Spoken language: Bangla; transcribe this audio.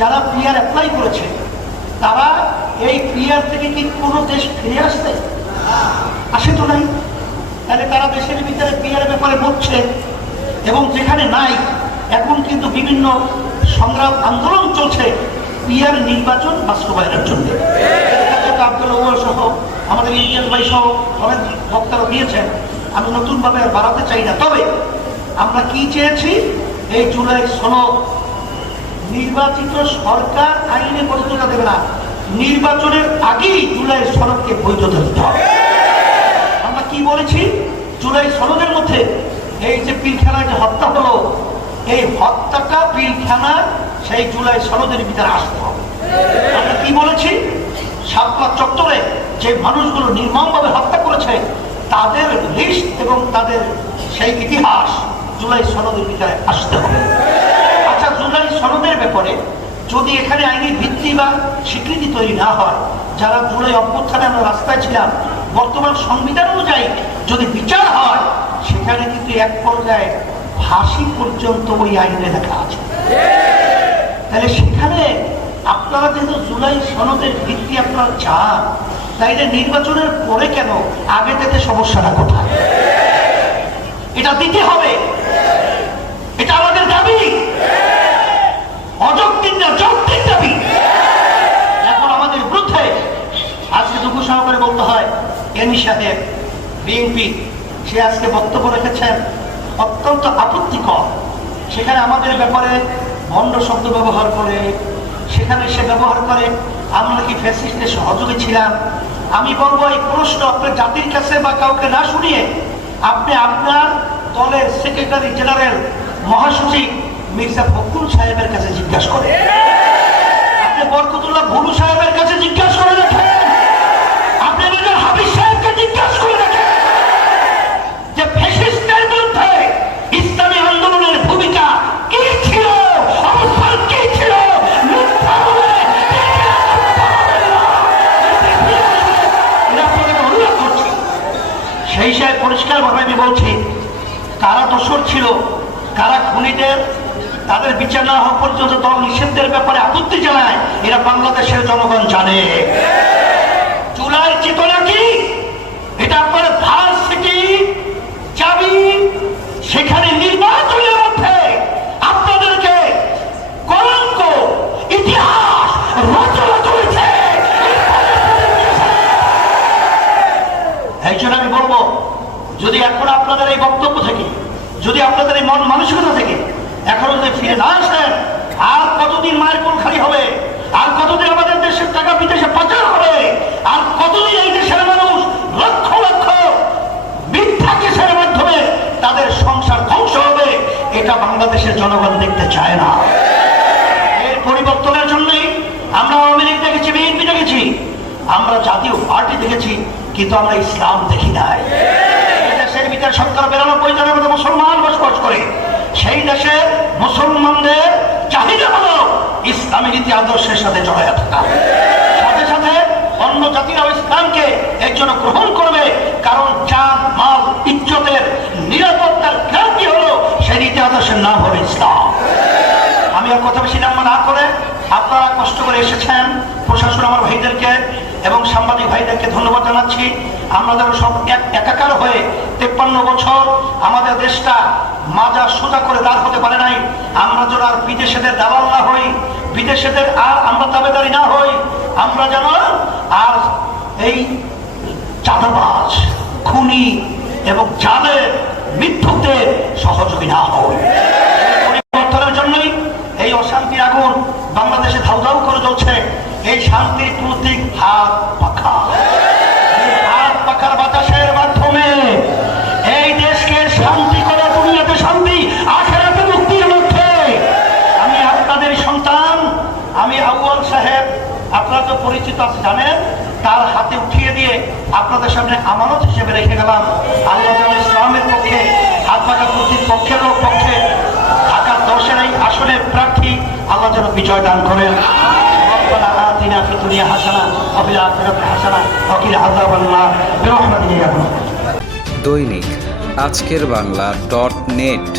যারা পিআর অ্যাপ্লাই করেছে তারা এই পিআর থেকে কি কোনো দেশ ফিরে আসছে? আসে তো নাই। তাহলে তারা দেশের ভিতরে পিআর ব্যাপারে বলছে, এবং যেখানে নাই এখন কিন্তু বিভিন্ন সংগ্রাম আন্দোলন চলছে পিআর নির্বাচন বাস্তবায়নের জন্য। আব্দুল ওমর সহ আমাদের ইলিয়াস ভাই সহ অনেক বক্তারা দিয়েছেন, আমি নতুনভাবে আর বাড়াতে চাই না। তবে আমরা কি চেয়েছি, এই জুলাই সনদ নির্বাচিত সরকার আইনে বৈধতা দেবে না, নির্বাচনের আগেই জুলাই সনদকে বৈধতা দিতে হবে। আমরা কি বলেছি, জুলাই সনদের মধ্যে এই যে পিলখানায় যে হত্যা হলো, এই হত্যাটা পিলখানা সেই জুলাই সনদের ভিতরে আসতে হবে। আমরা কি বলেছি, শাপলা চত্বরে যে মানুষগুলো নির্মমভাবে হত্যা করেছে তাদের লিস্ট এবং তাদের সেই ইতিহাস জুলাই সনদের ভিতরে আসতে হবে। আচ্ছা, জুলাই সনদের ব্যাপারে যদি এখানে আইনি ভিত্তি বা স্বীকৃতি তৈরি না হয়, যারা জুলাই অভ্যুত্থানে আমরা রাস্তায় ছিলাম, বর্তমান সংবিধান অনুযায়ী যদি বিচার হয়, সেখানে কিন্তু এক পর্যায়ে ফাঁসি পর্যন্ত ওই আইনে লেখা আছে। তাহলে সেখানে আপনারা যেহেতু জুলাই সনদের ভিত্তি আপনারা চান, তাইলে নির্বাচনের পরে কেন আগে থেকে সমস্যাটা কোথায়? এটা দিতে হবে, এটা আমাদের দাবি, অযৌক্তিক না, যৌক্তিক দাবি। এখন আমাদের বিরুদ্ধে আজকে দুঃখ সহকারে বলতে হয়, এনি সাহেব বিএনপি সে আজকে বক্তব্য রেখেছেন অত্যন্ত আপত্তিকর। সেখানে আমাদের ব্যাপারে ভণ্ড শব্দ ব্যবহার করে, সেখানে সে ব্যবহার করে আমরা কি ফ্যাসিস্টের সহযোগী ছিলাম। আমি বলবো এই প্রশ্ন আপনার জাতির কাছে বা কাউকে না শুনিয়ে আপনি আপনার দলের সেক্রেটারি জেনারেল মহাসচিব মির্জা ফখরুল সাহেবের কাছে জিজ্ঞাসা করেন, আপনি বরকতুল্লাহ ভুলু সাহেবের কাছে জিজ্ঞাসা করে রাখেন, আপনি মেজর হাবিব সাহেবকে জিজ্ঞাসা করে রাখেন যে ফ্যাসিস্টের বিরুদ্ধে ইসলামী আন্দোলনের ভূমিকা কি ছিল, অবস্থান কি ছিল। সেই সাহেব পরিষ্কার ভাবে আমি বলছি, কারা দোষর ছিল, কারা খুনিদের, তাদের বিচার না হওয়া পর্যন্ত দল নিষিদ্ধের ব্যাপারে আপত্তি জানায়, এরা বাংলাদেশের জনগণ জানে। জুলাই চেতনা কি, এটা আপনার ভার্সিটি চাবি, সেখানে নির্বাচনের মধ্যে আপনাদেরকে কলঙ্ক ইতিহাস রচনা করেছে। এই জন্য আমি বলবো, যদি এখন আপনাদের এই বক্তব্য থেকে, যদি আপনাদের এই মন মানসিকতা থেকে এখনো যদি ফিরে না আসেন, আর কতদিন মায়ের কোল খালি হবে, আর কতদিন আমাদের দেশের টাকা বিদেশে পাচার হবে, আর কতদিন এই দেশের মানুষ লক্ষ লক্ষ মিথ্যা কেসের মাধ্যমে তাদের সংসার ধ্বংস হবে, এটা বাংলাদেশের জনগণ দেখতে চায় না। এর পরিবর্তনের জন্যই আমরা আওয়ামী লীগ দেখেছি, বিএনপি দেখেছি, আমরা জাতীয় পার্টি দেখেছি, কিন্তু আমরা ইসলাম দেখি নাই। দেশের ভিতরে ৯৭-৯২ মতো মুসলমান বসবাস করে, সেই দেশে মুসলমানদের চাহিদা হলো ইসলামী নীতি আদর্শের সাথে জড়ায় থাকা, সাথে সাথে অন্য জাতিরাও ইসলামকে এর জন্য গ্রহণ করবে, কারণ যার মাল ইজ্জতের নিরাপত্তার গ্যারান্টি হলো সেই নীতি আদর্শের নাম হলো ইসলাম। আমি আর কথা বেশি লম্বা না করে, আপনারা কষ্ট করে এসেছেন, প্রশাসন আমার ভাইদেরকে এবং সাংবাদিক ভাইদেরকে ধন্যবাদ জানাচ্ছি। আমরা যেন সব একাকার হয়ে ৫৩ বছর আমাদের দেশটা মাজা সোজা করে দাঁড় হতে পারে নাই, আমরা যেন আর বিদেশেদের দালাল না হই, বিদেশেদের আর আমরা দাবেদারি না হই, আমরা যেন আর এই চাঁদাবাজ, খুনি এবং জালের মিথ্যুকদের সহযোগী না হই। পরিবর্তনের জন্যই এই অশান্তির আগুন বাংলাদেশে ধাউ ধাউ করে জ্বলছে। এই শান্তির প্রতীক হাত পাখা, হাত পাখার বাতাসের মাধ্যমে এই দেশকে শান্তি করে, দুনিয়াতে শান্তি, আখেরাতে মুক্তির মধ্যে। আমি আপনাদের সন্তান, আমি আউয়াল সাহেব, আপনারা তো পরিচিত আছে জানেন, তার হাতে উঠিয়ে দিয়ে আপনাদের সামনে আমানত হিসেবে রেখে গেলাম। আল্লাহ যেন ইসলামের পক্ষে, হাত পাখা প্রতীক পক্ষের পক্ষে ঢাকা 10-এর এই আসনের প্রার্থী আল্লাহ যেন বিজয় দান করেন। দৈনিক আজকের বাংলা .net